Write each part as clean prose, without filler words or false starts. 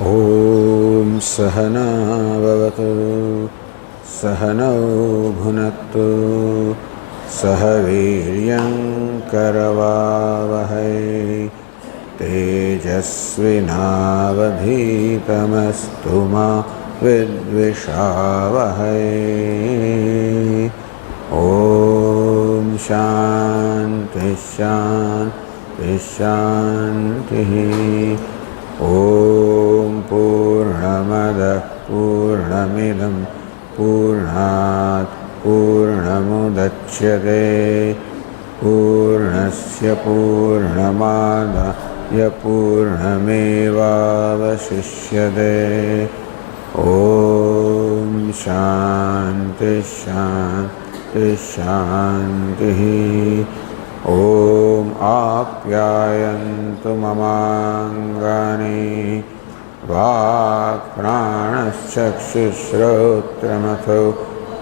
ॐ सहना भवतु सहनौ भुनक्तु सह वीर्यं करवावहै तेजस्विनावधीतमस्तु मा विद्विषावहै। ॐ शान्ति शान्ति शान्तिः। ॐ पूर्णमदः पूर्णमिदं पूर्णात् पूर्णमुदच्यते पूर्णस्य पूर्णमादाय पूर्णमेवावशिष्यते। ॐ शान्ति शान्ति शान्तिः। ॐ आप्यायन्तु ममाङ्गानि वाक्प्राणश्चक्षुश्रोत्रमथो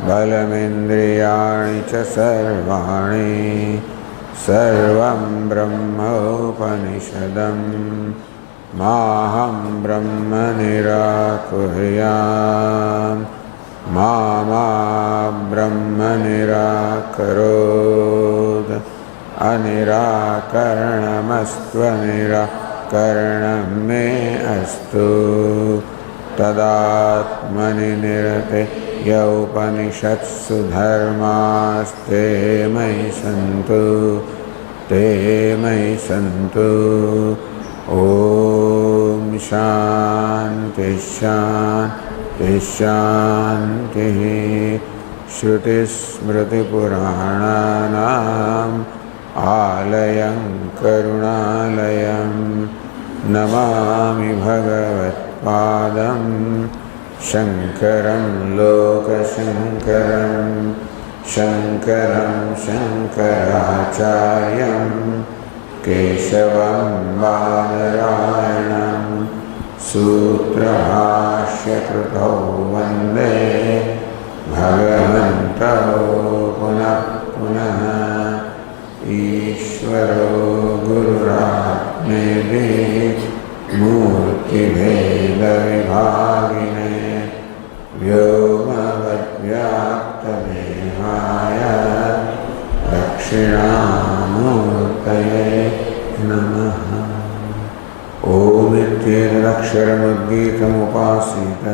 बलमिन्द्रियाणि च सर्वाणि सर्वं ब्रह्मोपनिषदं माहं ब्रह्म निराकुर्याम् मा ब्रह्म निराकरोत्। अनिराकरणमस्त्वनिराकरणं मे अस्तु। तदात्मनि निरते य उपनिषत्सु धर्मास्ते मयि सन्तु ते मयि सन्तु। ॐ शान्ति शान्ति शान्तिः। श्रुतिस्मृतिपुराणानाम् आलयं करुणालयं नमामि भगवत्पादं शङ्करं लोकशङ्करं शङ्करं शङ्कराचार्यं केशवं बादरायणं सूत्रभाष्यकृतौ वन्दे भगवन्तौ पुनः पुनः। ईश्वरो गुरुरात्मेति मूर्तिभेदविभागिने व्योमवद्व्याप्तदेहाय दक्षिणामूर्तये नमः। ॐ इत्येतदक्षरमुद्गीतमुपासीत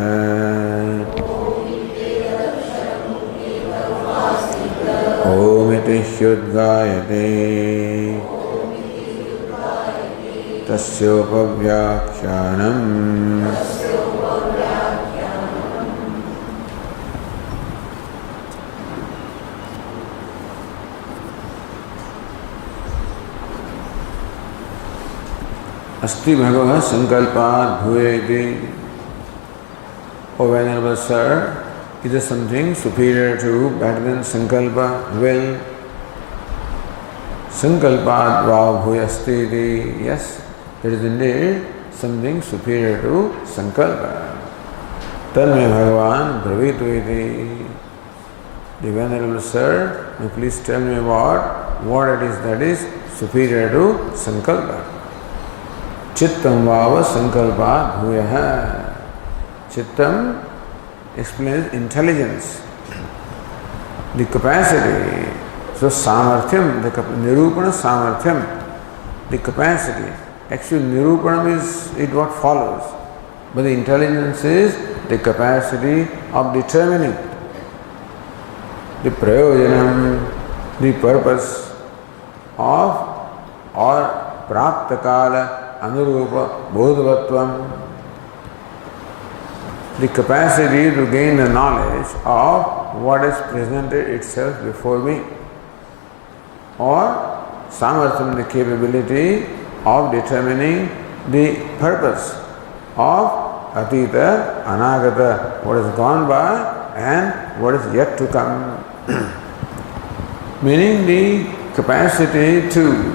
ओमिति ह्युद्गायते तस्योपव्याख्यानम्। अस्ति भगवः संकल्पात् भूयेति। O Venerable Sir, is there something superior to, better than Sankalpa, will? Sankalpat va bhuyastiti. Yes, there is indeed something superior to Sankalpa. Tanme Bhagavan bravitu iti. The Venerable Sir, may please tell me about what it is that is superior to Sankalpa. Chittam vava Sankalpat bhuyaha. Chittam explains intelligence, the capacity. So samarthyam, the nirupana samarthyam, the capacity. Actually nirupanam is it what follows, but the intelligence is the capacity of determining the prayojanam, the purpose of or praptakala anurupa bodhavatvam. The capacity to gain the knowledge of what has presented itself before me, or samartham, the capability of determining the purpose of atita, anagata, what has gone by and what is yet to come. Meaning the capacity to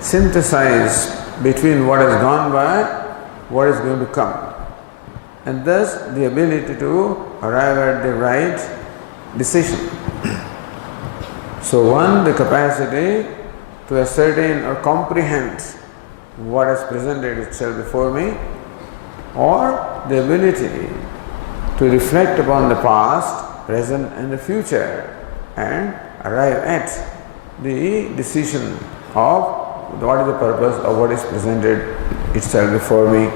synthesize between what has gone by, what is going to come, and thus the ability to arrive at the right decision. So one, the capacity to ascertain or comprehend what has presented itself before me, or the ability to reflect upon the past, present and the future and arrive at the decision of what is the purpose of what is presented itself before me.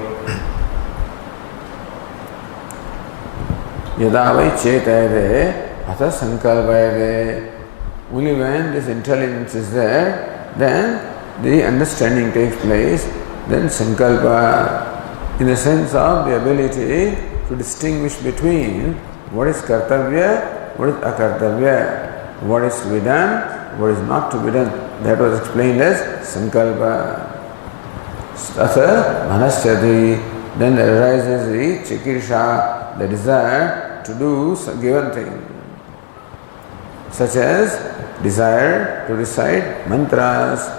Yada vai chetayade atha sankalpayade. Only when this intelligence is there, then the understanding takes place, then sankalpa, in the sense of the ability to distinguish between what is kartavya, what is akartavya, what is to be done, what is not to be done. That was explained as sankalpa. Atha manasyati, then there arises the chikirsha, the desire to do some given thing, such as desire to recite mantras.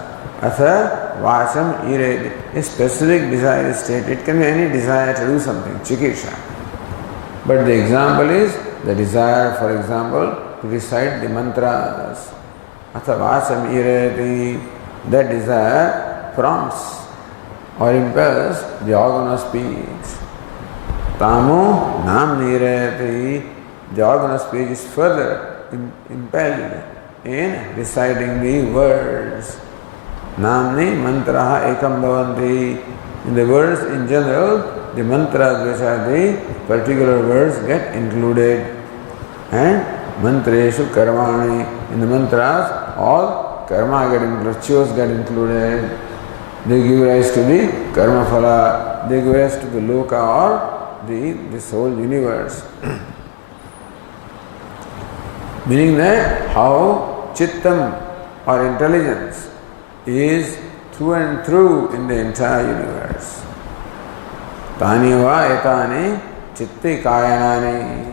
Atha vacham ired, a specific desire is stated. It can be any desire to do something, chikirsha. But the example is the desire, for example, to recite the mantras. Atha vacham ireti, that desire prompts or impels the organ of speech. Tamo nam nireti, the organ of speech is further impelled in reciting the words. Namni mantraha ekam bhavanti. In the words in general, the mantras which are the particular words get included. And mantreshu karmani. In the mantras, all karma get included, rituals get included. They give rise to the karma phala. They give rise to the loka or this whole universe. Meaning that how chittam or intelligence is through and through in the entire universe. Tani va etani chitti kayanani.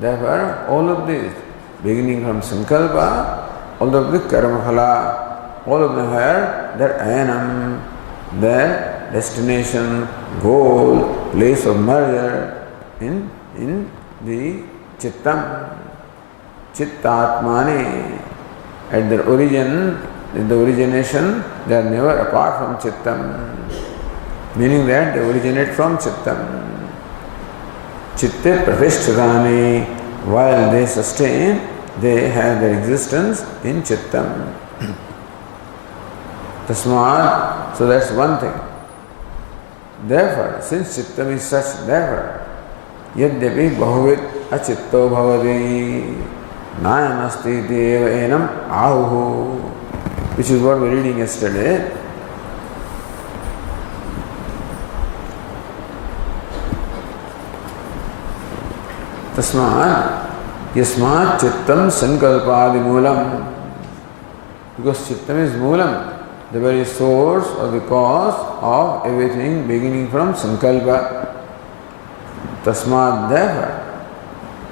Therefore, all of this, beginning from sankalpa, all of the karma phala, all of them have their ayanam, their destination, goal, place of merger in the chittam. Chittatmani. At their origin, in the origination, they are never apart from chittam. Meaning that they originate from chittam. Chitte pratishthatani. While they sustain, they have their existence in chittam. Tasmad, so that's one thing. Therefore, since chittam is such, therefore, yadyapi bahuvit achitto bhavati nayamasti deva enam ahuhu, which is what we were reading yesterday. Tasmad yasmat chittam sankalpadi moolam. Because chittam is moolam, the very source or the cause of everything beginning from sankalpa. Tasmad therefore,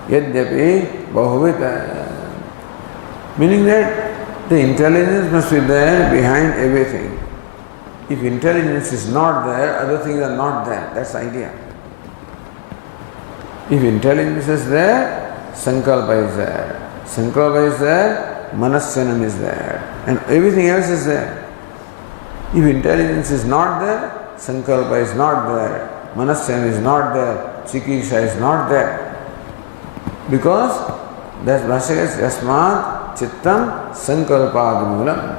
yadyapi bahuvita. Meaning that the intelligence must be there behind everything. If intelligence is not there, other things are not there. That's the idea. If intelligence is there, sankalpa is there. Sankalpa is there, manasyanam is there. And everything else is there. If intelligence is not there, sankalpa is not there, manasyanam is not there, chikirsha is not there. Because that's Bhashya says, yasmat chittam sankalpadi moolam.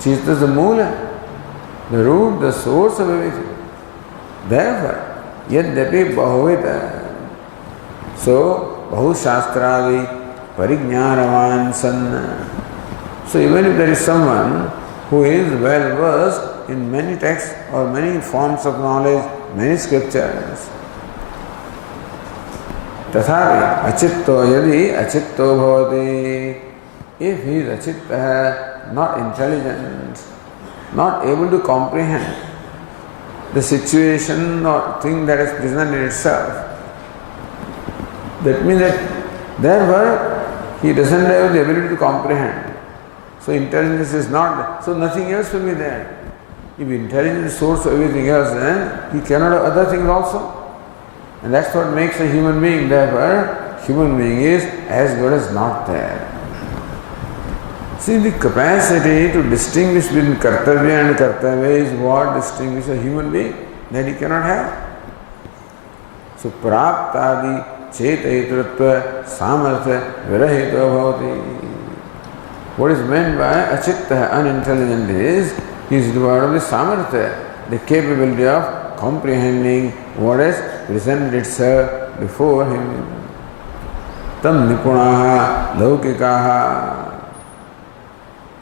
Chitta is the moola, the root, the source of everything. Therefore, yadyapi bahuvita. So, bahushasтраvi parignyanavan san. So, even if there is someone who is well versed in many texts or many forms of knowledge, many scriptures, tathapi achitto yadi achitto bhavati. If he is achitta, not intelligent, not able to comprehend the situation or thing that is presented itself, that means that therefore he doesn't have the ability to comprehend. So intelligence is not there. So nothing else will be there. If intelligence is source of everything else, then he cannot have other things also. And that's what makes a human being. Therefore, human being is as good as not there. See, the capacity to distinguish between kartavya and kartavya is what distinguishes a human being that he cannot have. So, praptadi chetayitratva samartha virahito bhavati. What is meant by achitta, unintelligent, is he is devoid of the samartha, the capability of comprehending what has presented itself before him. Tam nipunaha laukikaha.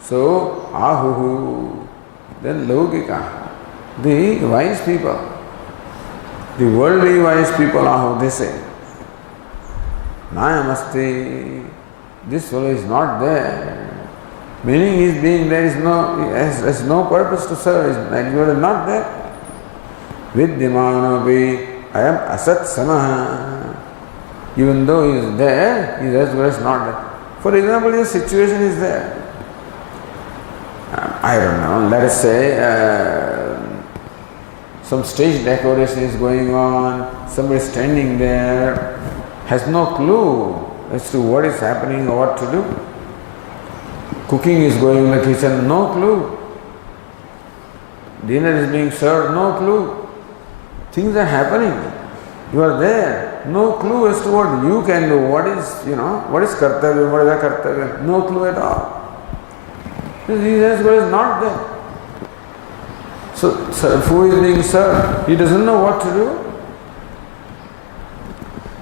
So, ahuhu, then laukika, the wise people, the worldly wise people, ahu, they say, nayamasti, this fellow is not there. Meaning his being there is has no purpose to serve, and you are not there. Vidyamanopi, I am asat samaha. Even though he is there, he is as well as not there. For example, your situation is there. I don't know, let us say some stage decoration is going on, somebody standing there, has no clue as to what is happening or what to do. Cooking is going in the kitchen, no clue. Dinner is being served, no clue. Things are happening. You are there, no clue as to what you can do, what is kartavya, what is akartavya, no clue at all. He as well as not there. So food is being served, he doesn't know what to do.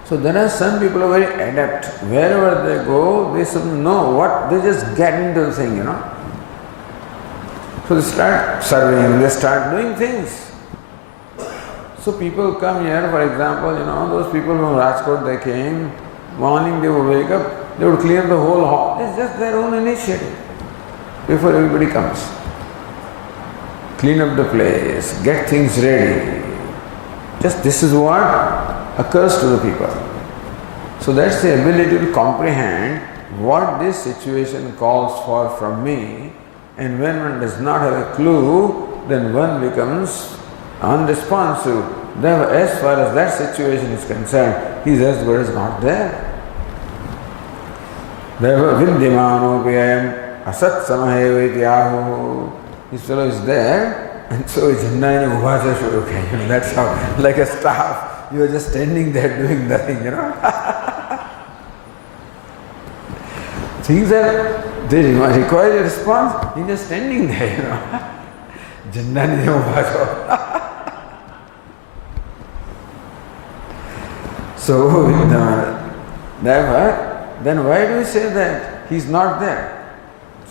So there are some people who are very adept. Wherever they go, they sort of know what, they just get into the thing, So they start serving, they start doing things. So people come here, for example, those people from Rajkot, they came, morning they would wake up, they would clear the whole hall. It's just their own initiative. Before everybody comes, clean up the place, get things ready. Just this is what occurs to the people. So that's the ability to comprehend what this situation calls for from me, and when one does not have a clue, then one becomes unresponsive. Therefore, as far as that situation is concerned, he is as good as not there. Therefore, vidyamanopi asat samaheva ityahu. This fellow is there, and so is Jhandani Uvacha Shuruka. That's how, like a staff, you are just standing there doing nothing, Things they require a response, you are just standing there, Jhandani Uvacha. So, therefore, then why do we say that he is not there?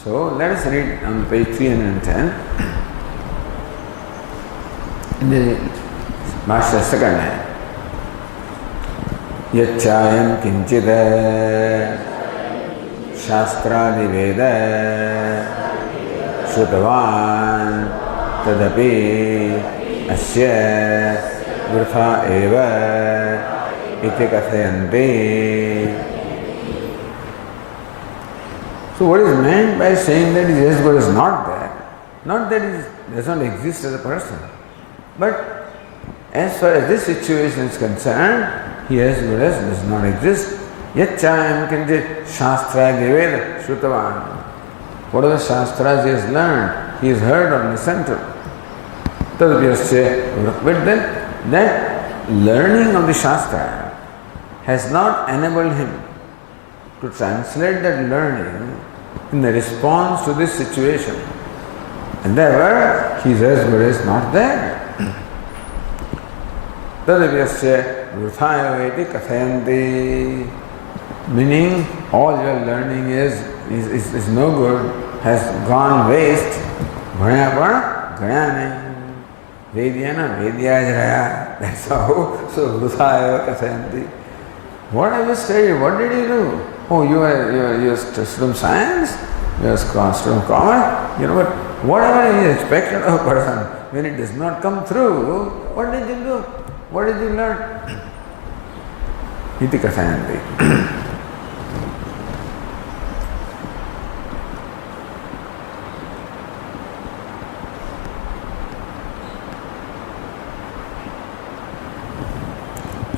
So let us read on page 310 in the Master second line. Yachayam kinchida shastradi veda shrutavan tadapi asya vrtha eva iti kathayanti. So what is meant by saying that he is as good as not there? Not that he does not exist as a person, but as far as this situation is concerned, he as good as does not exist. Yachayam kinchit shastra veda shrutavan. Whatever shastras he has learned, he has heard or listened to. But then that learning of the shastra has not enabled him to translate that learning in the response to this situation. And therefore, he is as good as not there. Tadavyasya vrthayaveti kathayanti. Meaning, all your learning is no good, has gone waste. Bhaya gaya nahi. Vedyana vedyajraya. That's how. So, vrthayava kathayanti. What have you studied? What did you do? Oh, you are student science? You are student commerce? But whatever is expected of a person, when it does not come through, what did you do? What did you learn? Iti kathayanti.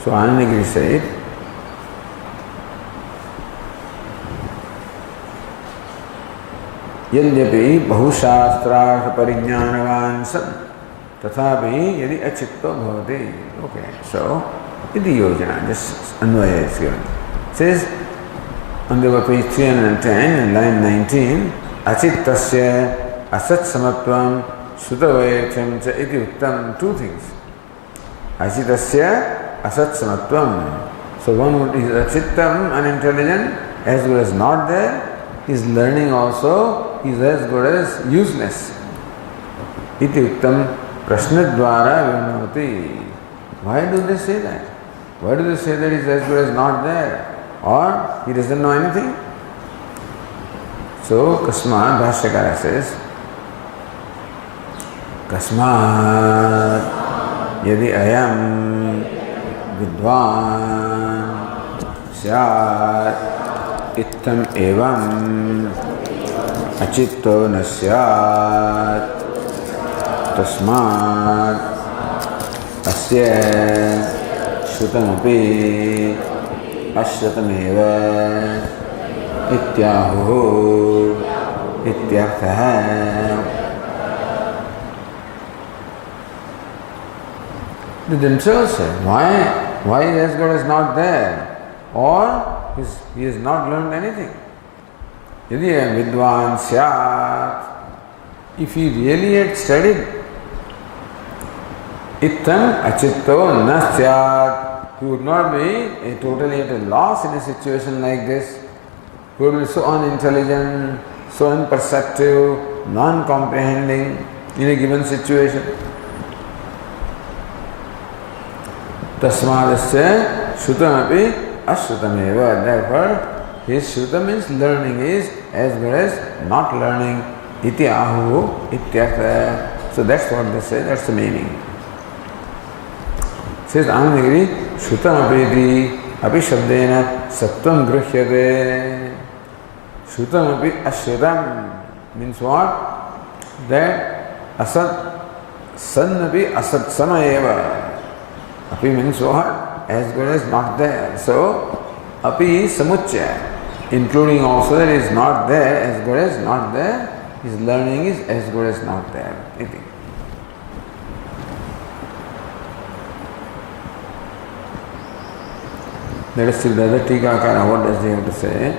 So Anandagiri said, यद्यपि बहुशास्त्रार्थ परिज्ञानवान् सन् तथापि यदि अचित्तो भवति. Okay, so iti yojana, just Anvay is given. Says on the page 310 in line 19, achittasya asat samatvam sutavayacham cha iti uttam. Two things. Achittasya asat samatvam. So one is achittam, unintelligent, as good as not there. His learning also is as good as useless. Iti uttam prashnadvara vinoti. Why do they say that? Why do they say that he is as good as not there? Or he doesn't know anything? So Kasmat Bhashyakara says, Kasmat yadi ayam vidwan syat ittam evam achitto nasyat tasmat asya shutamapi ashyatameva ityahu ityartha. They themselves say, why is as good as not there? Or he has not learned anything. Yadi vidwan syat, if he really had studied, ittam achitto na syat, he would not be totally at a loss in a situation like this. He would be so unintelligent, so imperceptive, non-comprehending in a given situation. Tasmadasya shrutam ashrutameva. Therefore, his shruta means learning is as good as not learning. Iti ahu ityartha. So that's what they say, that's the meaning. Says Anandagiri, shrutam apeti api shabdena sattvam gruhyate. Shrutam api ashrutam means what? That asat sannapi asat samayeva. Api means what? As good as not there. So, api is samuchya, including also that is not there, as good as not there. His learning is as good as not there. Let us see the other Tikakara, what does he have to say?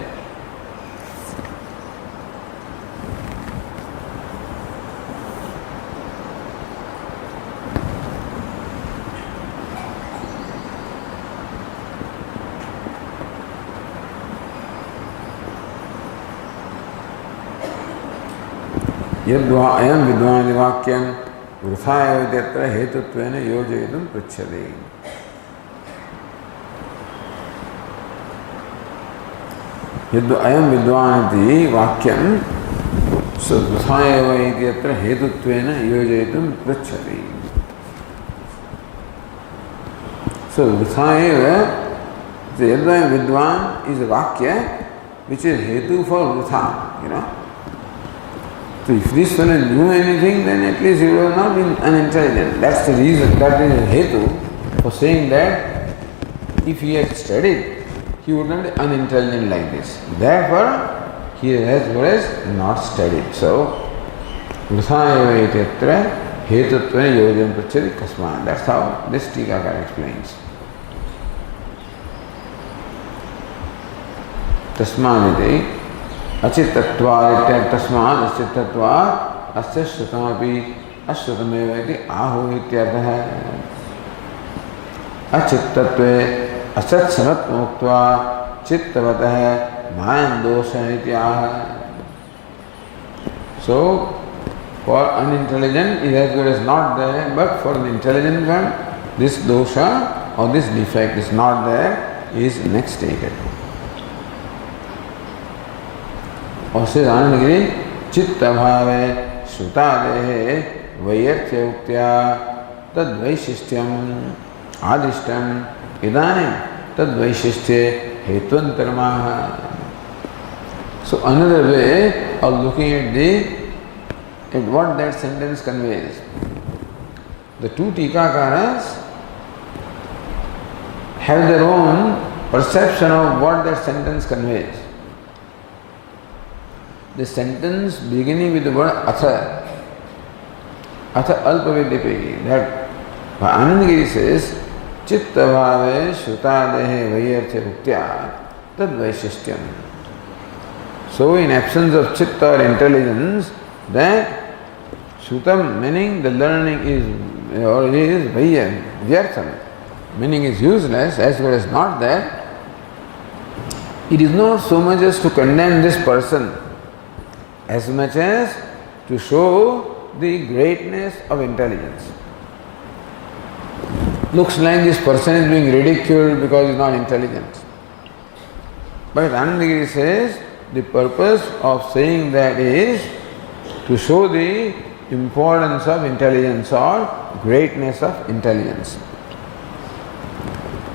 Ayam vidvani vakyam vruthaya vidyatra hetutvena yojayitum pritchade. Ayam vidvanati vakyam, so vruthaya vidyatra hetutvena yojayitum pritchade. So vruthaya, the yadvayam vidvan is a vakya which is hetu for vrutha, you know. So if this fellow knew anything, then at least he would have not been unintelligent. That's the reason, that is the hetu for saying that if he had studied, he would not be unintelligent like this. Therefore, he is as good as not studied. So, vrthayeva ityatra hetutvena yojam prachati kasman. That's how this Tikakara explains. Tasmaniti Achittatva tasmad achittatva asya shrutamapi ashrutameva iti ahu ityartha. Achittatve asat samatmuktva chittavatah mayam dosha iti aha. So, for unintelligent is as good as not there, but for an intelligent one, this dosha or this defect is not there, is next taken. और से जानगिरी चित्त भावे श्रुतादेहे वैयर्थ्य उक्त्या तद्वैशिष्ट्यम आदिष्टम इदानीं तद्वैशिष्ट्ये हेत्वन्तरमाः. So another way of looking at what that sentence conveys. The two Tikakaras have their own perception of what that sentence conveys. the sentence beginning with the word atha, alpavidyapegi, that Anandagiri says, chitta bhave shrutadehe vaiyartha uktya tad vaishishtyam. So in absence of chitta or intelligence, that shrutam, meaning the learning is vyartham, meaning is useless, as well as not there. It is not so much as to condemn this person, as much as to show the greatness of intelligence. Looks like this person is being ridiculed because he is not intelligent. But Anandagiri says the purpose of saying that is to show the importance of intelligence or greatness of intelligence.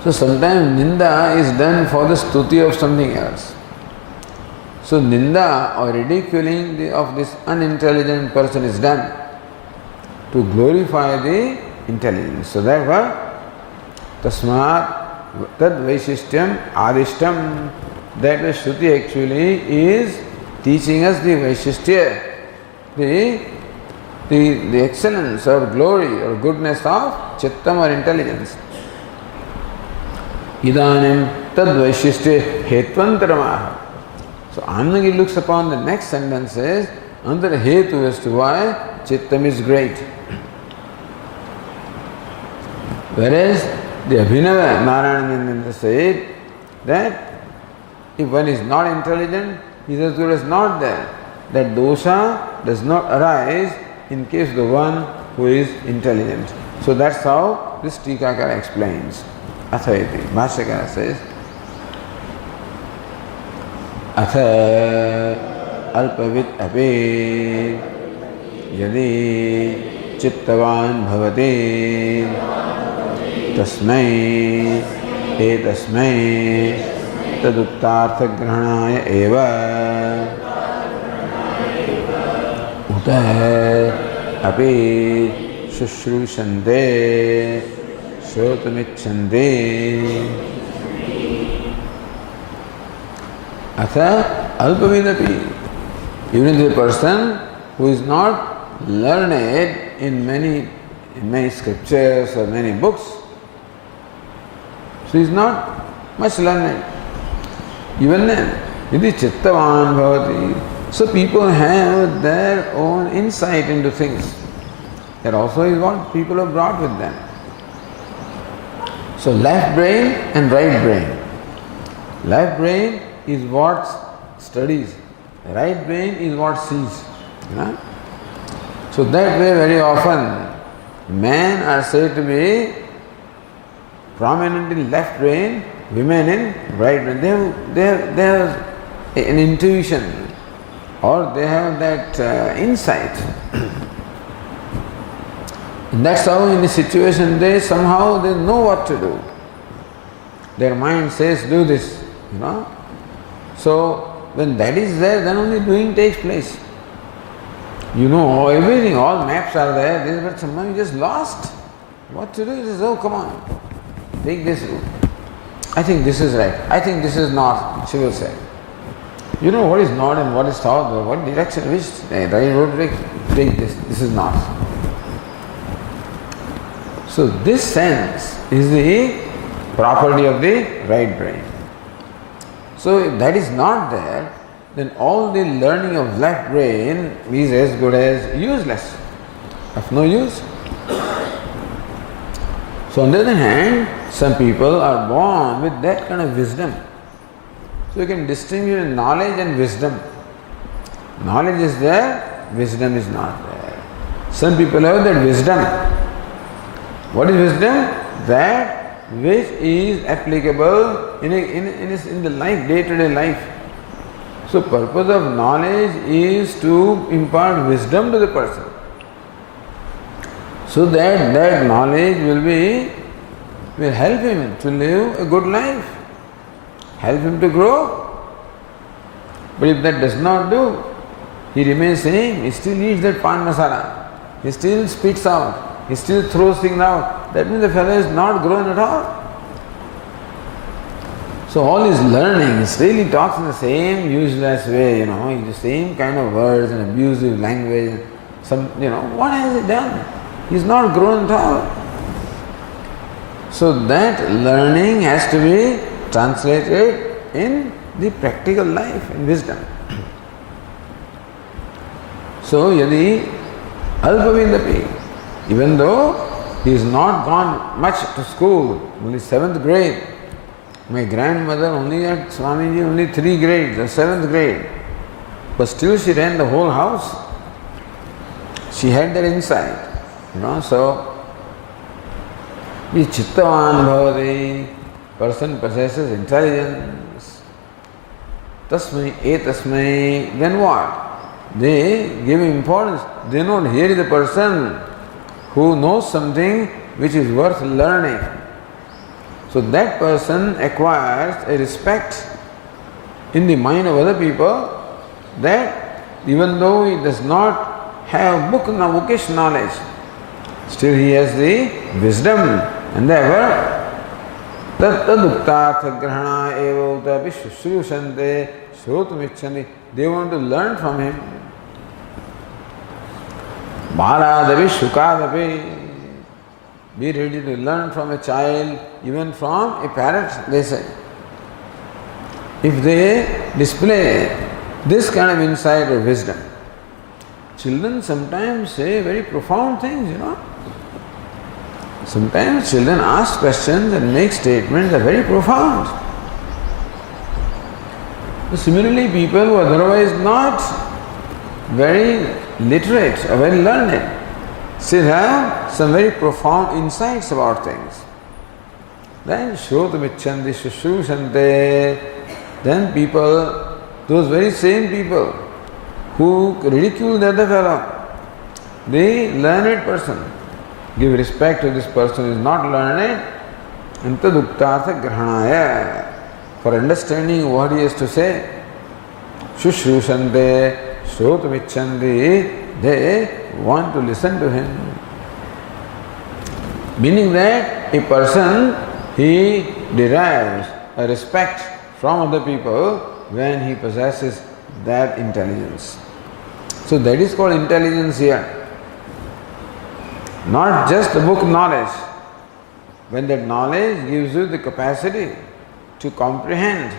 So sometimes ninda is done for the stuti of something else. So ninda or ridiculing of this unintelligent person is done to glorify the intelligence. So therefore, tasmat tad vaishishtyam adishtam, that the Shruti actually is teaching us the vaishishtya, the excellence or glory or goodness of chittam or intelligence. Idanim tad vaishishtya hetvantaramaha. So Anandagiri looks upon the next sentence as another hetu as to why chittam is great. Whereas the Abhinava Narayanananda said that if one is not intelligent, he is as good as not there. That dosha does not arise in case the one who is intelligent. So that's how this Tikakara explains. Athayati. Bhashyakara says, Atha alpavit api yadi chittavan bhavati tasmai etasmai तदुक्तार्थ ग्रहणाय एव उत अपि शुश्रूषन्ते श्रोतुमिच्छन्ते अथ अल्पविदपि, even the person who is not learned in many scriptures or many books, so he is not much learned. Even then, yadi chittavan bhavati. So people have their own insight into things. That also is what people have brought with them. So left brain and right brain. Left brain is what studies. Right brain is what sees. So that way very often men are said to be prominent in left brain, women in right brain. They have an intuition or they have that insight. And that's how in a situation they know what to do. Their mind says do this, So when that is there, then only doing takes place. You know everything, all maps are there, but someone just lost. What to do? He says, come on, take this route. I think this is right. I think this is north, she will say. You know what is north and what is south, or what direction, which right road take this. This is north. So this sense is the property of the right brain. So if that is not there, then all the learning of left brain is as good as useless, of no use. So on the other hand, some people are born with that kind of wisdom. So you can distinguish knowledge and wisdom. Knowledge is there, wisdom is not there. Some people have that wisdom. What is wisdom? That which is applicable in the life, day-to-day life. So purpose of knowledge is to impart wisdom to the person, so that knowledge will help him to live a good life, help him to grow. But if that does not do, he remains same, he still eats that pan masala, he still spits out, he still throws things out. That means the fellow is not grown at all. So So all his learnings really talks in the same useless way, the same kind of words and abusive language. What has he done? He's not grown at all. So that learning has to be translated in the practical life, in wisdom. So yadi alpavindapi, even though he has not gone much to school, only 7th grade. My grandmother only had Swamiji only 3 grades, the 7th grade. But still she ran the whole house. She had that insight. So the chittavan bhavati, person possesses intelligence. Tasmai etasmai, then what? They give importance. They know here is the person who knows something which is worth learning. So that person acquires a respect in the mind of other people that even though he does not have bookish knowledge, still he has the wisdom, and therefore tattaduktartha grahana eva uta vishushrusante shrotumichchandi. They want to learn from him. Baladavi shukadapi. Be ready to learn from a child, even from a parrot, they say. If they display this kind of insight or wisdom, children sometimes say very profound things, Sometimes children ask questions and make statements that are very profound. Similarly, people who are otherwise not very literate or very learned still have some very profound insights about things. Then shrotumichchandi shushrusante. Then people, those very same people who ridicule the other fellow, the learned person, give respect to this person who is not learned, and taduktartha grahanaya, for understanding what he has to say. Shushrusante, shrotumichchandi, they want to listen to him. Meaning that a person, he derives a respect from other people when he possesses that intelligence. So that is called intelligence here. Not just the book knowledge. When that knowledge gives you the capacity to comprehend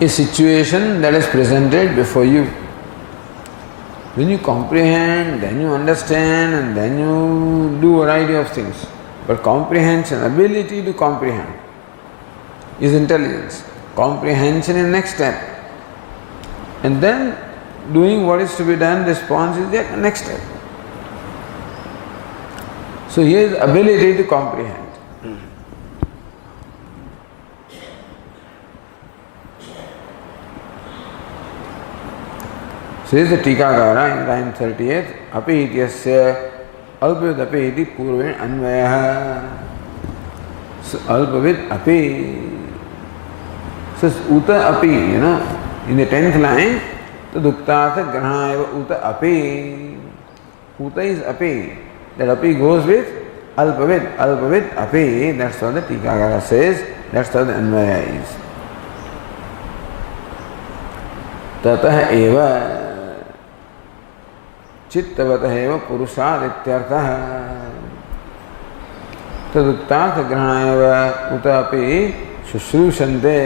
a situation that is presented before you. When you comprehend, then you understand, and then you do a variety of things. But comprehension, ability to comprehend, is intelligence. Comprehension is next step. And then doing what is to be done, response is the next step. So here is ability to comprehend. So this is the Tikakara in line 38. Api ityasya alpavid api iti purven anvayaha. So alpavid api. So uta api, in the 10th line, taduktartha grahana eva uta api. Uta is api. That api goes with alpavid. Alpavid api. That's what the Tikakara says. That's how the anvaya is. Tatah eva चित्तवतः एव पुरुषाद इत्यर्थः तदुक्तार्थ ग्रहणाय उतापि शुश्रूषन्ते.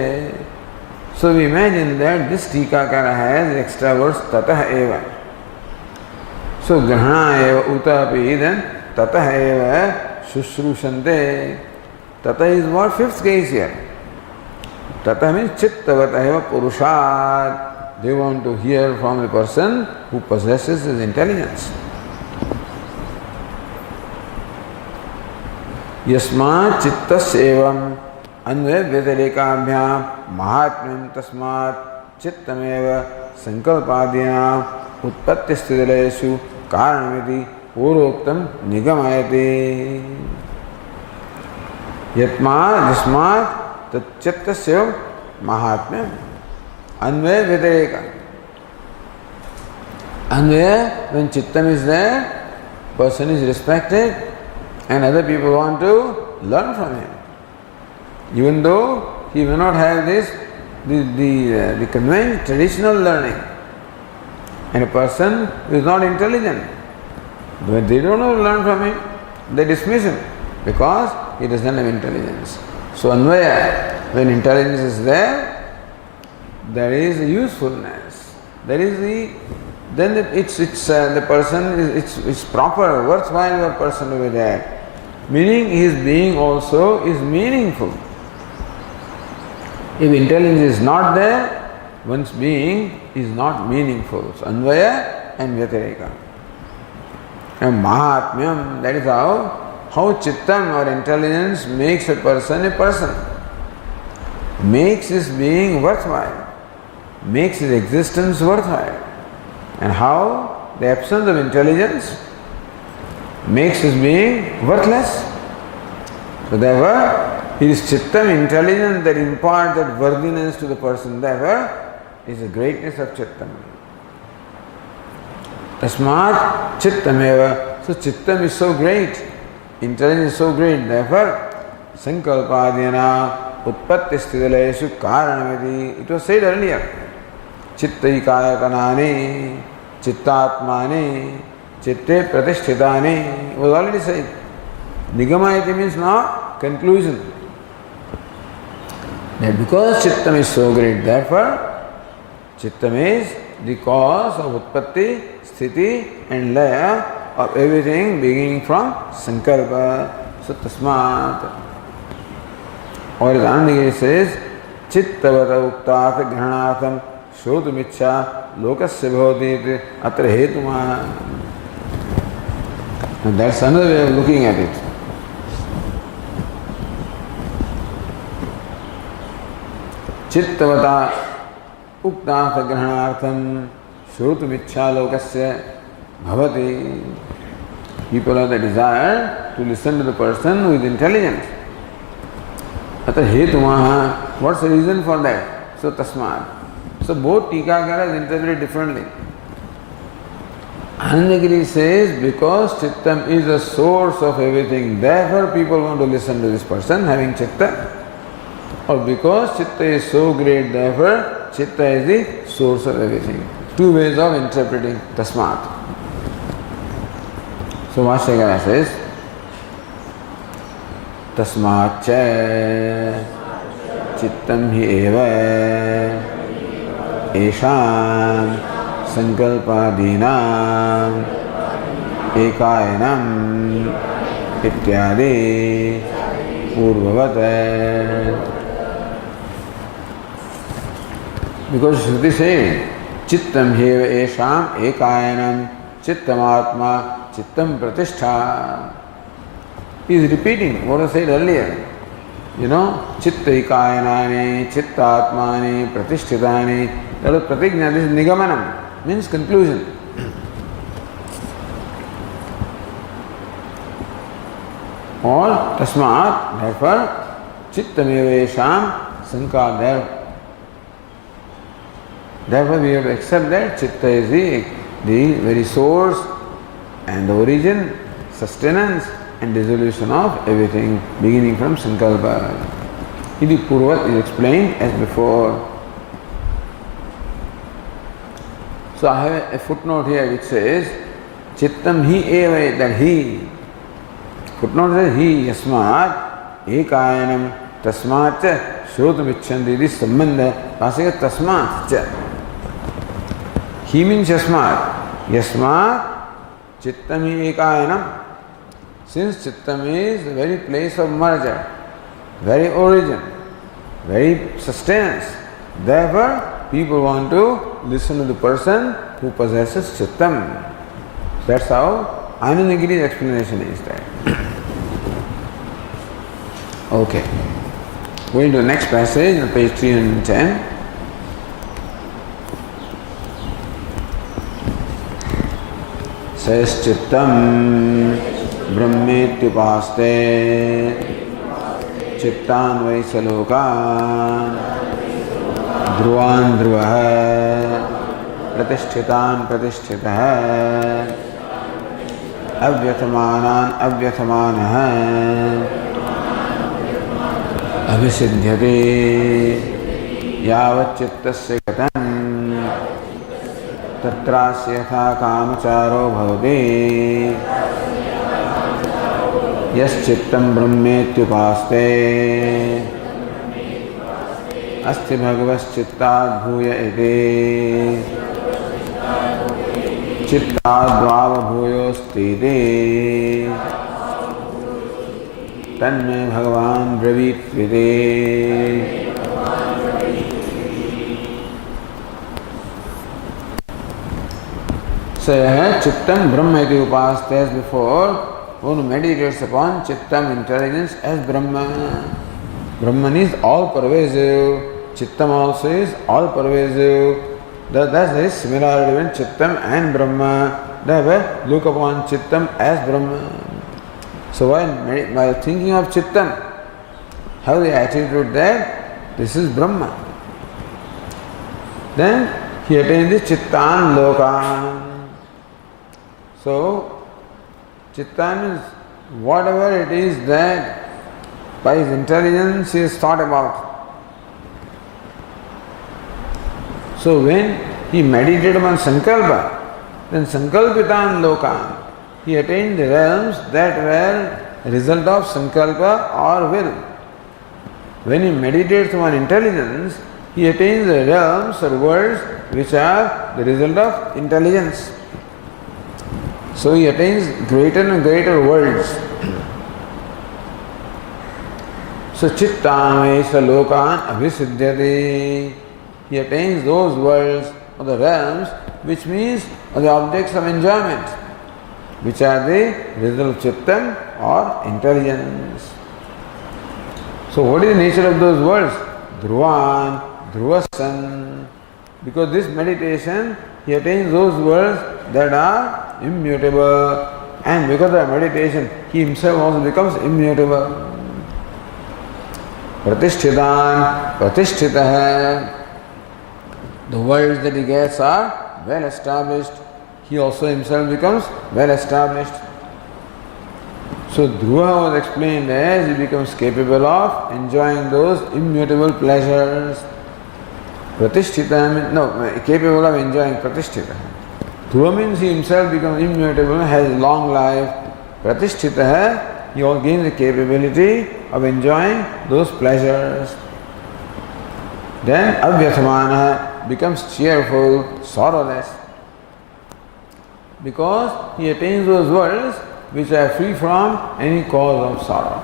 So we imagine that this Tikakara has extra words tatah eva. So grahana eva utapi, then tatah eva शुश्रूषन्ते. Tata is what? 5th case here. Tata means chittavatah eva purushad. They want to hear from the person who possesses his intelligence. Yasmat chittas evam अन्वय व्यतिरेकाभ्याम महात्म्यं तस्मात् चित्तमेव संकल्पादीनां उत्पत्ति स्थितिलयेषु कारणमिति पूर्वोक्तं निगमयति। यस्मात् तच्चित्तस्य महात्म्यं अन्वय व्यतिरेक। Anvaya, when chittam is there, person is respected and other people want to learn from him. Even though he may not have the conventional traditional learning. And a person who is not intelligent, when they don't know to learn from him, they dismiss him because he doesn't have intelligence. So Anvaya, when intelligence is there, there is a usefulness. There is then the person it's proper, worthwhile a person to be there. Meaning his being also is meaningful. If intelligence is not there, one's being is not meaningful. So Anvaya and Vyatireka. And Mahatmyam, that is how Chittam or intelligence makes a person, makes his being worthwhile, makes his existence worthwhile. And how the absence of intelligence makes his being worthless. So therefore, it is Chittam, intelligence, that imparts that worthiness to the person. Therefore, is the greatness of Chittam. Tasmat Chittameva. So Chittam is so great, intelligence is so great. Therefore, Sankalpadhyana Utpatti Sthidaleshu Karanamiti. It was said earlier. Chittaikayakanani, Chittatmani, Chitte Pratisthitani. It was already said. Nigamayati means now conclusion. That because Chittam is so great, therefore Chittam is the cause of Utpatti, Sthiti and Laya of everything beginning from Sankalpa. So Tasmat. Or as Anandagiri says, Chittavata Uktat Grahanatham Shrotumicha Lokasya Bhavati Atra Hetuma. And that's another way of looking at it. Chittavata Ukta Grahanatham Shrotumicha Lokasya Bhavati. People have the desire to listen to the person who is intelligent. Atra Hetumaha. What's the reason for that? So Tasmat. So both Tikakaras interpret differently. Anandagiri says because Chittam is the source of everything, therefore people want to listen to this person having Chitta. Or because Chitta is so great, therefore Chitta is the source of everything. Two ways of interpreting Tasmat. So Vashyagara says, Tasmat cha Chittam hi eva Esham Sankalpadinam Ekayanam Ityadi Purvavat. Because Shruti says, Chittam heva esham ekayanam chittamatma chittam pratishtha. He is repeating what was said earlier. You know, chitta ekayanani, chittatmani, pratisthitani. That was pratigna, this is nigamanam, means conclusion. Or tasmat, therefore, chittameva esham sankar. Therefore, we have to accept that Chitta is the very source and the origin, sustenance and dissolution of everything, beginning from Sankalpa. Iti Purvat is explained as before. So I have a footnote here which says, Chittam hi eva, that he. Footnote says he, yasmat, ekayanam, tasmat cha, shrotum ichchandi, this sambandha, pasika tasmat cha. He means Yasmat. Yasmat Chittam hi ekayanam. Since Chittam is the very place of merger, very origin, very sustenance, therefore people want to listen to the person who possesses Chittam. That's how Anandagiri's explanation is there. Okay. Going to the next passage on page 310. Says Chittam Brahmetyupaste Chittan Vaisalokan Dhruvan Dhruvaha Pratishchitan Pratishchitaha Avyatamanan Avyathamanaha अभिसिध्यते यावच्चित्तस्य गतं तत्रास्य यथा कामचारो भवति यश्चित्तं ब्रह्मेत्युपास्ते अस्ति भगवश्चित्ताद् भूय इति चित्ताद्वावभूयोऽस्तीति तन्मे भगवान् ब्रवीत्विति. So Chittam Brahma iti upaste as before, one who meditates upon Chittam, intelligence, as Brahma. Brahman is all pervasive, Chittam also is all pervasive. Thus there is similarity between Chittam and Brahma. Therefore look upon Chittam as Brahma. So while thinking of Chittam, have the attitude that this is Brahma. Then he attains the Chittan Lokan. So, Chitta means whatever it is that by his intelligence he has thought about. So, when he meditated on Sankalpa, then Sankalpitan Lokan, he attained the realms that were a result of Sankalpa or will. When he meditates on intelligence, he attains the realms or worlds which are the result of intelligence. So he attains greater and greater worlds. So Chittamesa Lokan Abhisiddhyati. He attains those worlds or the realms which means are the objects of enjoyment, which are the result of Chittam or intelligence. So what is the nature of those worlds? Dhruvan, Dhruvasan. Because this meditation, he attains those worlds that are immutable, and because of meditation, he himself also becomes immutable. Pratishthitan, Pratisthitah. The worlds that he gets are well established. He also himself becomes well established. So Dhruva was explained as he becomes capable of enjoying those immutable pleasures. Pratisthita means, capable of enjoying Pratisthita. Dhruva means he himself becomes immutable, has long life. Pratisthita, he also gains the capability of enjoying those pleasures. Then Avyathamana becomes cheerful, sorrowless. Because he attains those worlds which are free from any cause of sorrow.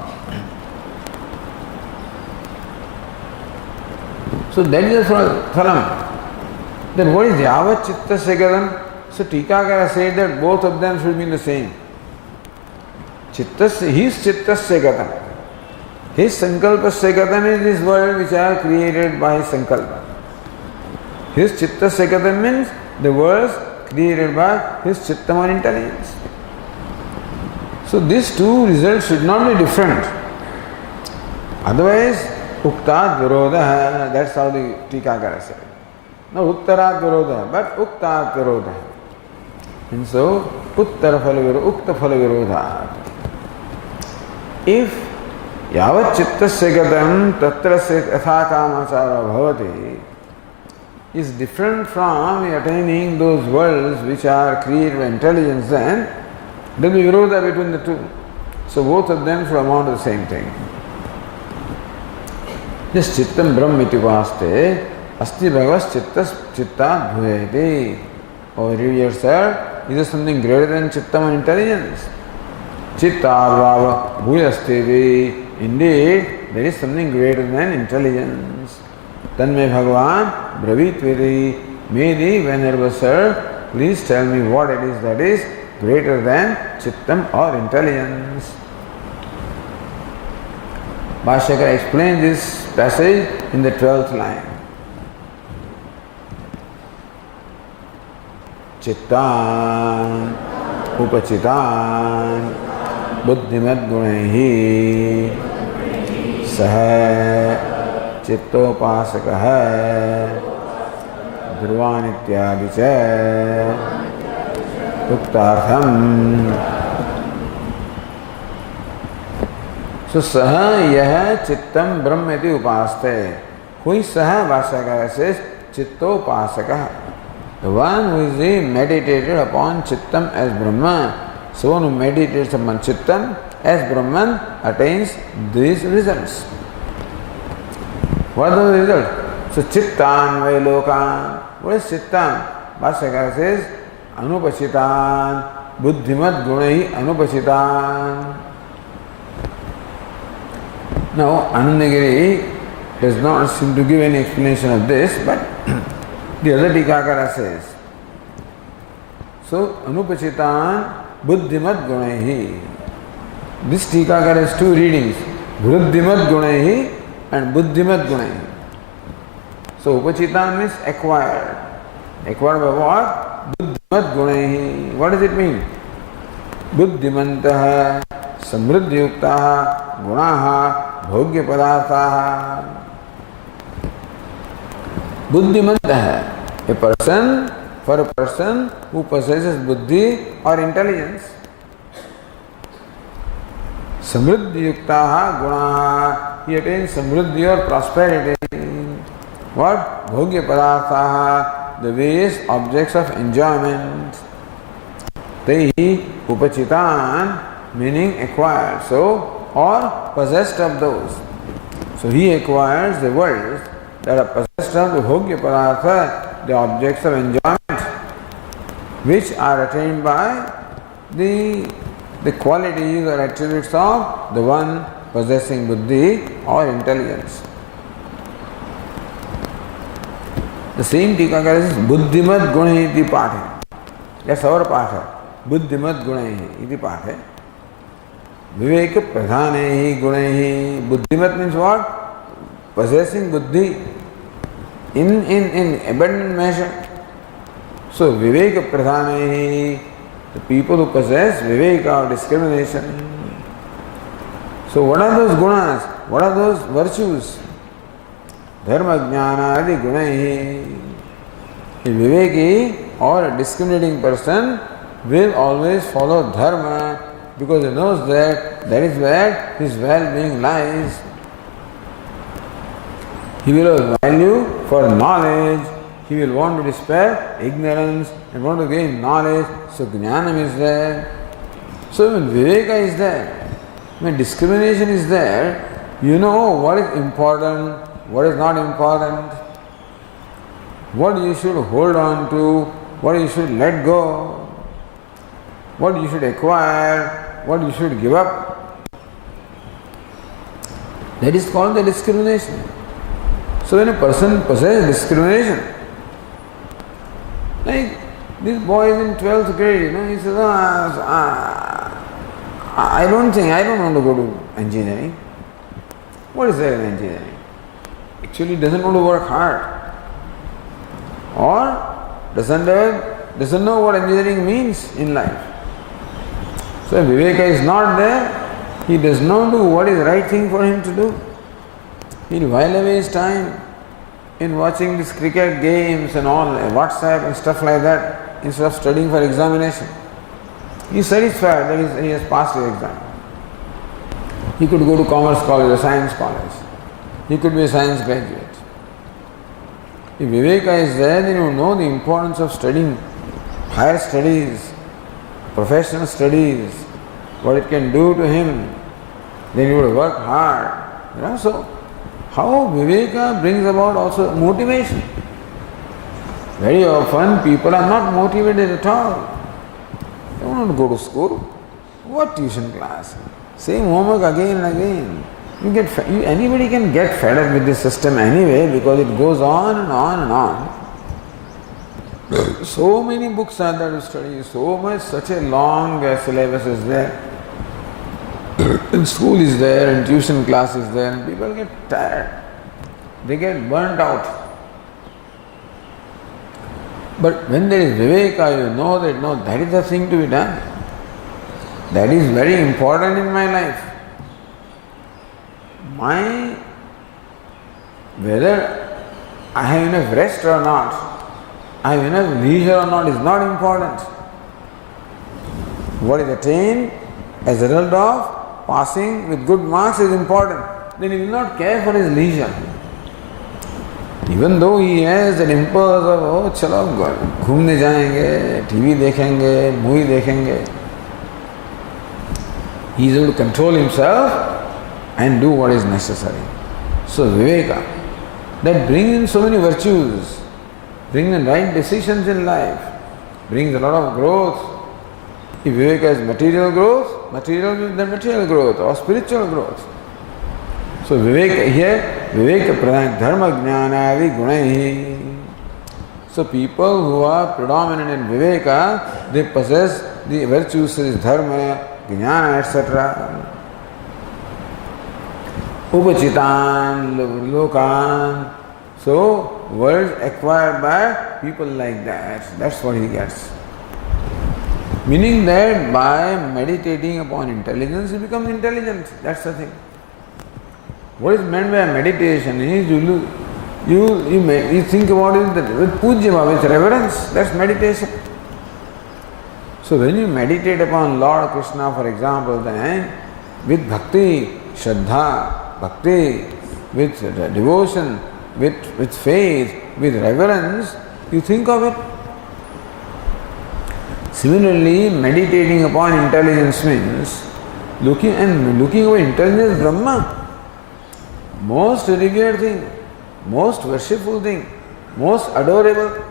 So that is the phalam. Then what is Yavat Chitta Segadam? So Tikakara said that both of them should be the same. His Chitta Segadam. His Sankalpa Segadam is this world which are created by his Sankalpa. His Chitta Segadam means the worlds created by his Chittam or intelligence. So these two results should not be different. Otherwise, Uktat Virodha, that's how the Tikakara said. Not Uttarat Virodha, but Uktat Virodha. And so, Uttara Phala Virodha, Ukta Phala Virodha. If Yavat Chitta Segadam Tatra Yatha Kamachara Bhavati is different from attaining those worlds which are created by intelligence, then there will be virodha between the two. So both of them should amount to the same thing. This Chittam Brahmiti Vaste Asti Bhagavas Chitta Bhuyati. Over here, sir, is there something greater than Chittam and intelligence? Chitta Bhava Bhuyasti. Indeed, there is something greater than intelligence. Tanme Bhagavan Bravitvidi. May the Venerable Sir please tell me what it is that is greater than Chittam or intelligence. Bhashyakara explains this passage in the 12th line. Chittan Upachitan Buddhimad Gunehi Saha Chittopasakaha Dhruvanityavicha Uktartham. So saha yaha chittam brahmeti upaste. Who is saha? Vasaka says chitto upasaka. The one who is meditated upon chittam as Brahma. So one who meditates upon chittam as Brahman attains these results. What are the results? So chittan vailokan. What is chittan? Vasaka says anupachitan. Buddhimat gunahi anupachitan. Now, Anandagiri does not seem to give any explanation of this, but the other Tikakara says, so Anupachitan Buddhimat Gunahi. This Tikakara has two readings, Buddhimat Gunahi and Buddhimat Gunahi. So Upachitan means acquired. Acquired by what? Buddhimat Gunahi. What does it mean? Buddhimantaha Samriddhyuktaha Gunaha Bhogya Padarthaha. Buddhimanta, a person, for a person who possesses buddhi or intelligence. Samriddhyuktaha Gunaha, he attains samriddhi or prosperity. What? Bhogya Padarthaha, the various objects of enjoyment. Tehi Upachitan, meaning acquired. So, or possessed of those. So he acquires the worlds that are possessed of the Bhogya Padartha, the objects of enjoyment, which are attained by the qualities or attributes of the one possessing buddhi or intelligence. The same Tikakara says Buddhimat Gunahi iti pathe. That's our pathe. Buddhimat Gunahi iti pathe. Viveka pradhanehi gunehi. Buddhimat means what? Possessing buddhi in abundant measure. So viveka pradhanehi, the people who possess viveka or discrimination. So what are those gunas? What are those virtues? Dharma jnana adi gunehi. A viveki or a discriminating person will always follow dharma, because he knows that is where his well-being lies. He will have value for knowledge. He will want to dispel ignorance and want to gain knowledge. So jnanam is there. So when viveka is there, when discrimination is there, you know what is important, what is not important, what you should hold on to, what you should let go, what you should acquire, what you should give up. That is called the discrimination. So when a person possesses discrimination, like this boy is in 12th grade, he says, I don't want to go to engineering. What is there in engineering? Actually doesn't want to work hard. Or doesn't know what engineering means in life. So if Viveka is not there, he does not do what is the right thing for him to do. He will while away his time in watching these cricket games and all, WhatsApp and stuff like that, instead of studying for examination. He is satisfied that he has passed his exam. He could go to commerce college or science college. He could be a science graduate. If Viveka is there, then you know the importance of studying higher studies, professional studies, what it can do to him. Then he would work hard. So how Viveka brings about also motivation. Very often people are not motivated at all. They don't want to go to school. What tuition class? Same homework again and again. Anybody can get fed up with this system anyway, because it goes on and on and on. So many books are there to study, such a long syllabus is there. And school is there and tuition class is there, and people get tired. They get burnt out. But when there is viveka, you know that no, that is the thing to be done. That is very important in my life. Whether I have enough rest or not, I have enough leisure or not is not important. What is attained as a result of passing with good marks is important, then he will not care for his leisure. Even though he has an impulse of, oh, chalo, घूमने जाएंगे, TV देखेंगे, movie देखेंगे, he is able to control himself and do what is necessary. So Viveka, that brings in so many virtues, brings in right decisions in life, brings a lot of growth. If Viveka is material growth, material growth or spiritual growth. So Viveka here, Viveka pradhan dharma jnana gunaihi. So people who are predominant in Viveka, they possess the virtues such as dharma, jnana, etc. Upachitan, lokan. So words acquired by people like that. That's what he gets. Meaning that by meditating upon intelligence, he becomes intelligent. That's the thing. What is meant by meditation is you think about it with pujyava, with reverence. That's meditation. So when you meditate upon Lord Krishna, for example, then with bhakti, shraddha, bhakti, with devotion, with faith, with reverence, you think of it. Similarly, meditating upon intelligence means looking over intelligence, Brahma. Most revered thing, most worshipful thing, most adorable.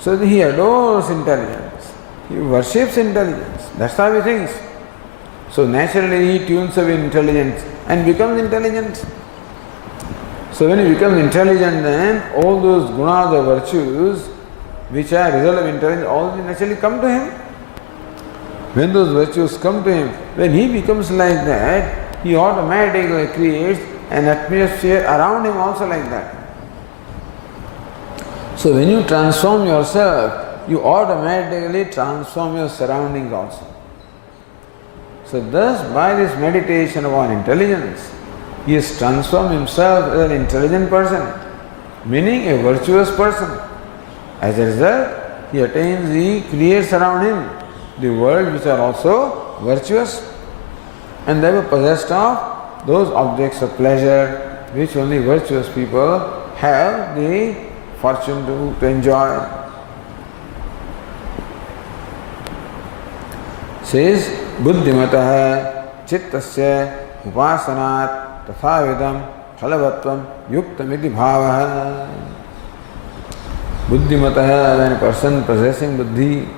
So he adores intelligence. He worships intelligence. That's how he thinks. So naturally he tunes away intelligence and becomes intelligent. So when he becomes intelligent, then all those gunas or virtues which are result of intelligence, all naturally come to him. When those virtues come to him, when he becomes like that, he automatically creates an atmosphere around him also like that. So when you transform yourself, you automatically transform your surroundings also. So thus, by this meditation upon intelligence, he has transformed himself as an intelligent person, meaning a virtuous person. As a result, he creates around him the world which are also virtuous, and they were possessed of those objects of pleasure which only virtuous people have the fortune to enjoy. Says buddhimatah chittasya upasanat tathavidam phalavatvam yuktamiti bhavaha. Buddhimatah, when a person possessing buddhi,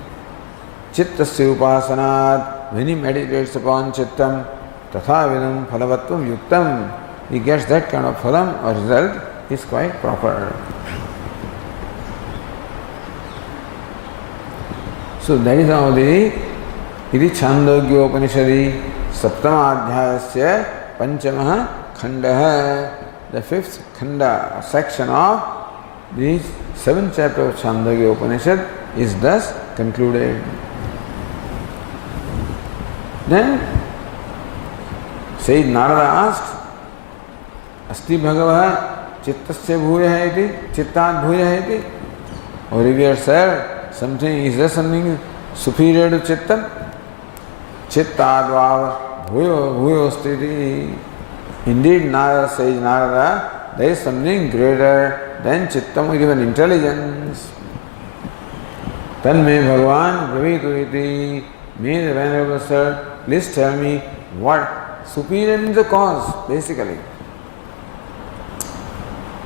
chittasya upasanat, when he meditates upon chittam, tathavidam phalavatvam yuktam, he gets that kind of phalam or result is quite proper. So that is how the Chhandogya Upanishad Saptamadhyayasya Panchamaha Khandaha, the fifth khanda, section of the seventh chapter of Chhandogya Upanishad is thus concluded. Then Sayyid Narada asked, Asti Bhagavah Chittasya Bhuyah iti, Chittat Bhuyah iti. Or revered sir, is there something superior to Chittam? Chittadvav Bhuyo Stiti. Indeed, Narada says, Narada, there is something greater than Chittam, even intelligence. Tanme Bhagavan Pravitu iti. May the Venerable Sir, please tell me what superior means the cause, basically.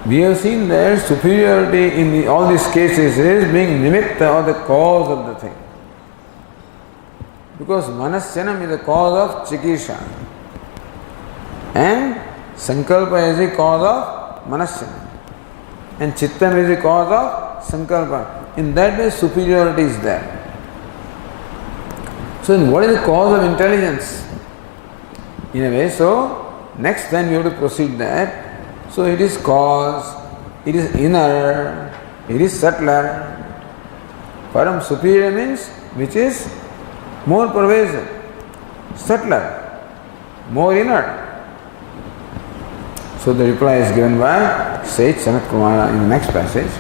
We have seen that superiority in all these cases is being nimitta or the cause of the thing. Because manasyanam is the cause of chikisha and sankalpa is the cause of manasyanam and chittam is the cause of sankalpa. In that way superiority is there. So what is the cause of intelligence? In a way, so next then we have to proceed that. So it is cause, it is inner, it is subtler. Param superior means which is more pervasive, subtler, more inner. So the reply is given by Sage Sanat Kumara in the next passage.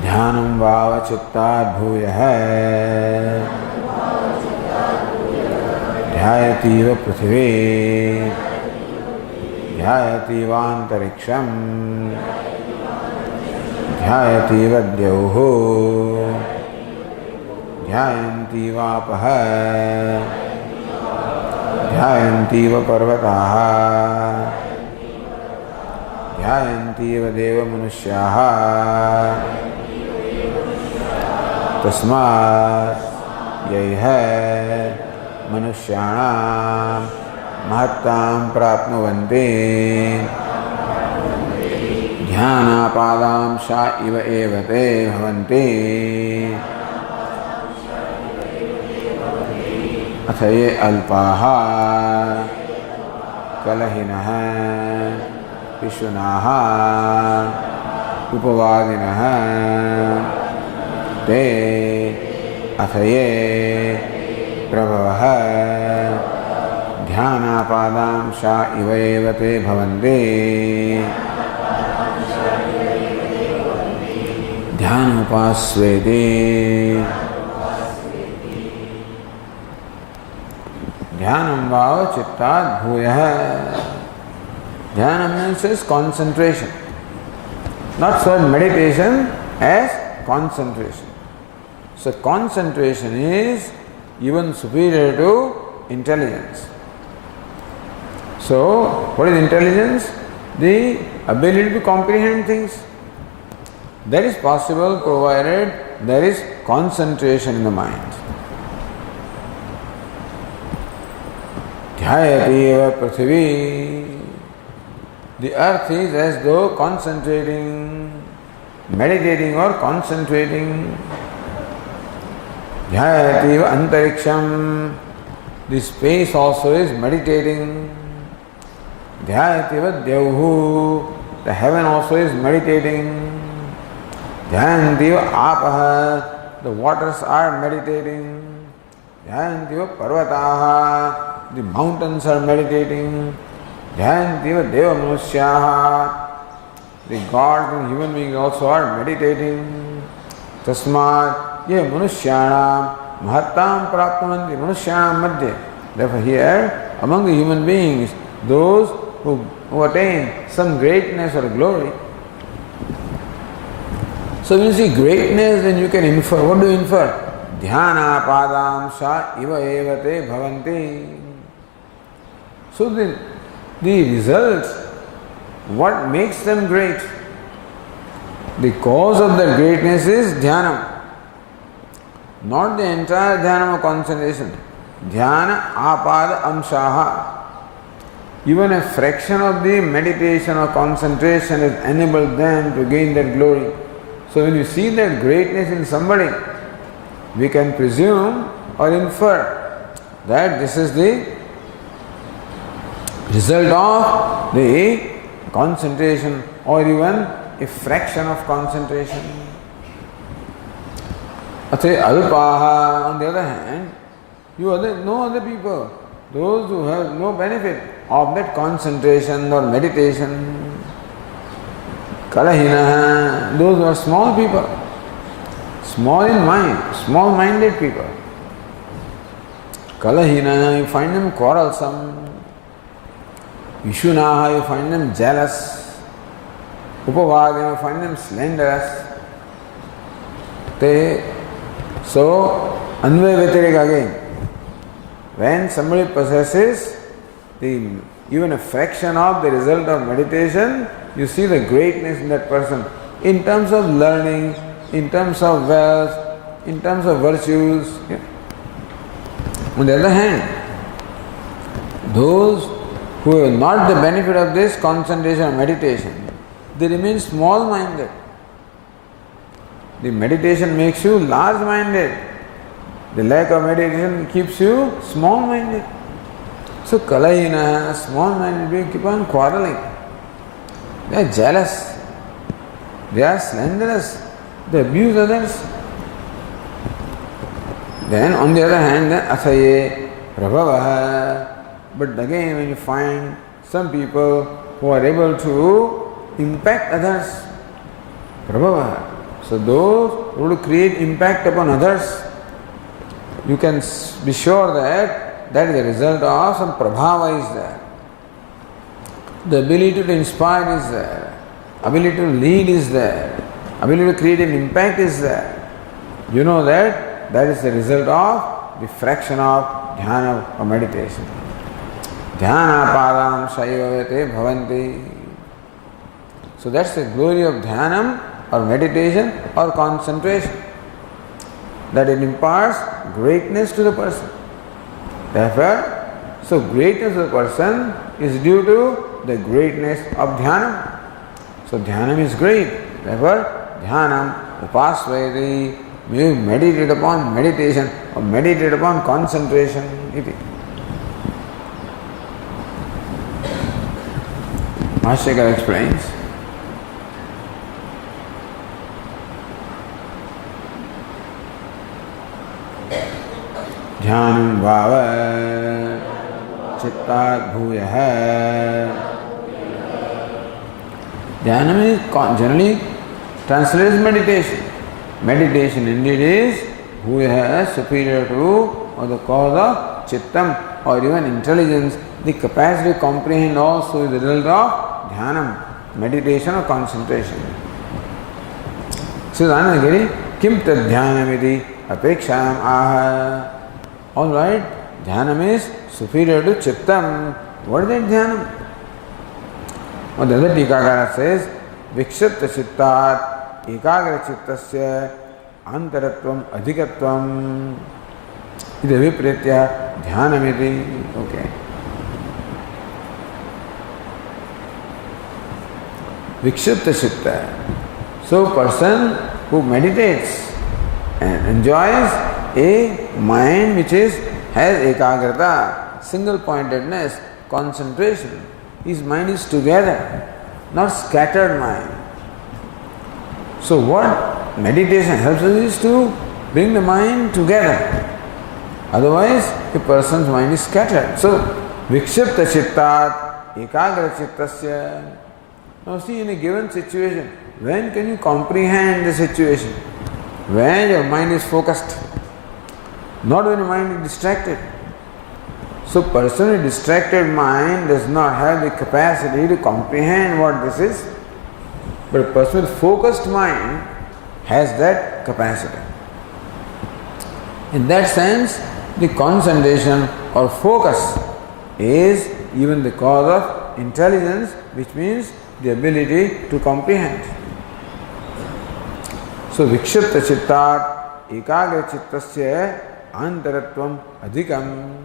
Dhyanam vava chittat bhuyah ध्यायतीव पृथिवी ध्यायतीवान्तरिक्षम् ध्यायतीव द्यौः ध्यायन्तीवापः ध्यायन्तीव पर्वताः ध्यायन्तीव देवमनुष्याः तस्मात् यैह मनुष्याणां महत्तां प्राप्नुवन्ति ध्यानापादांशा इव एव ते भवन्ति अथ ये अल्पाः कलहिनः पिशुनाः उपवादिनः ते अथ ये प्रभवः ध्यानापादांशा इव एव ते भवन्ति ध्यानोपास्वेति ध्यानं भाव चित्तात् भूयः Dhyana means is concentration. Not so meditation as concentration. So concentration is even superior to intelligence. So what is intelligence? The ability to comprehend things. That is possible provided there is concentration in the mind. Dhyayativa Prithvi. The earth is as though concentrating, meditating or concentrating. Dhyayativa Antariksham. The space also is meditating. Dhyayativa Dyauhu. The heaven also is meditating. Dhyayantiva Apaha. The waters are meditating. Dhyayantiva Parvataha. The mountains are meditating. Dhyayantiva Deva Manusyaha. The gods and human beings also are meditating. Tasmat ye Manushyanam Mahattam Praptamanti Manushyanam Madhya. Therefore here, among the human beings, those who attain some greatness or glory. So when you see greatness, then you can infer. What do you infer? Dhyana padamsha iva evate bhavanti. So the results, what makes them great? The cause of their greatness is dhyanam. Not the entire dhyanam of concentration. Dhyana apada amshaha. Even a fraction of the meditation or concentration has enabled them to gain that glory. So when you see that greatness in somebody, we can presume or infer that this is the result of the concentration or even a fraction of concentration. Alpaha, on the other hand, no other people, those who have no benefit of that concentration or meditation. Kalahina, those who are small people, small in mind, small-minded people. Kalahina, you find them quarrelsome. Vishunaha, you find them jealous. Upavadina, you find them slanderous. So, Anvaya Vyatirika again. When somebody possesses even a fraction of the result of meditation, you see the greatness in that person in terms of learning, in terms of wealth, in terms of virtues. Yeah. On the other hand, those who have not the benefit of this concentration or meditation, they remain small-minded. The meditation makes you large-minded. The lack of meditation keeps you small-minded. So, Kalayina, small-minded people keep on quarreling. They are jealous. They are slanderous. They abuse others. Then, on the other hand, Asaye, Prabhavaha. But again, when you find some people who are able to impact others, Prabhavaha. So, those who will create impact upon others, you can be sure that that is the result of some prabhava is there. The ability to inspire is there. Ability to lead is there. Ability to create an impact is there. You know that is the result of the fraction of dhyana or meditation. Dhyana padam shayavate bhavanti. So that's the glory of dhyanam or meditation or concentration. That it imparts greatness to the person. Therefore, so greatness of the person is due to the greatness of dhyanam. So dhyanam is great. Therefore, dhyanam upasvayati, you meditate upon meditation or meditate upon concentration. Bhashyakara explains. Dhyanam bhava chittat bhuyah. Dhyanam is generally translated as meditation. Meditation indeed is bhuyah, superior to or the cause of chittam or even intelligence. The capacity to comprehend also is the result of dhyanam, meditation or concentration. Says Anandagiri, kim tad dhyanamiti apeksham aha. Alright, dhyanam is superior to chittam. What is that dhyanam? Well, the other Tikakara says, vikshipta chittat ekagra chittasya antaratvam adhikatvam iti vipritya dhyanamiti. Okay. Vikshipta chitta. So, person who meditates and enjoys a mind which has ekagrata, single pointedness, concentration. His mind is together, not scattered mind. So what meditation helps us is to bring the mind together. Otherwise, a person's mind is scattered. So, vikshipta chittat ekagra chittasya. Now see, in a given situation, when can you comprehend the situation? When your mind is focused, not when your mind is distracted. So, person with distracted mind does not have the capacity to comprehend what this is, but a person with focused mind has that capacity. In that sense, the concentration or focus is even the cause of intelligence, which means the ability to comprehend. So, vikshipta chittat ekagra chittasya antaratvam adhikam.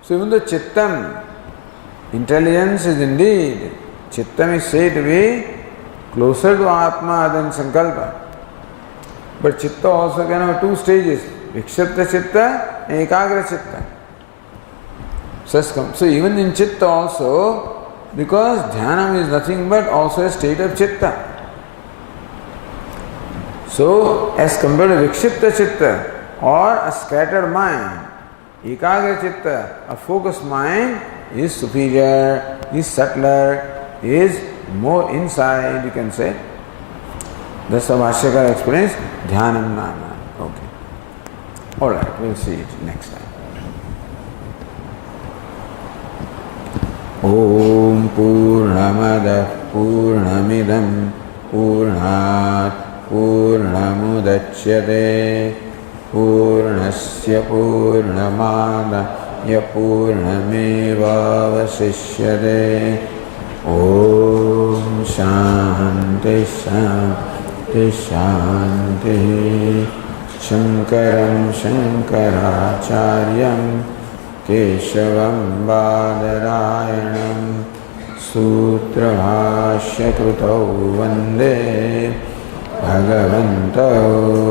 So even though chittam, intelligence is indeed, chittam is said to be closer to Atma than Sankalpa. But chitta also can have two stages, vikshipta chitta and ekagra chitta. So even in chitta also, because dhyanam is nothing but also a state of chitta. So as compared to vikshipta chitta or a scattered mind, ekagra chitta, a focused mind, is superior, is subtler, is more inside, you can say. That's how Bhashyakara explains dhyanam nama. Okay. Alright, we'll see it next time. Om Purnamada Purnamidam Purnat Purnamudachyate Purnasya Purnamadaya Purnamevavasishyate. Om Shanti Shanti Shanti. Shankaram Shankaracharyam Keshavam Badarayanam Sutrabhashya Krutau Vande Bhagavanto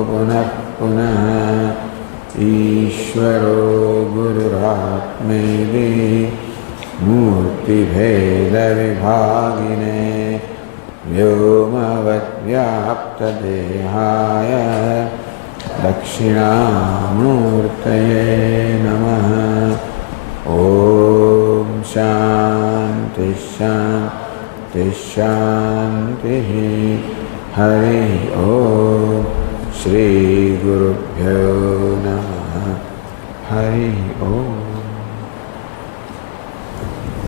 Punah Punah Ishvaro Gururatmedi Murti Bheda Vibhagine Vyomavat Vyapta Dehaya Dakshinamurtaye Namaha. Om Shanti Shanti Shanti. Hari Om. Shri Guru Bhyo Namaha. Hari Om.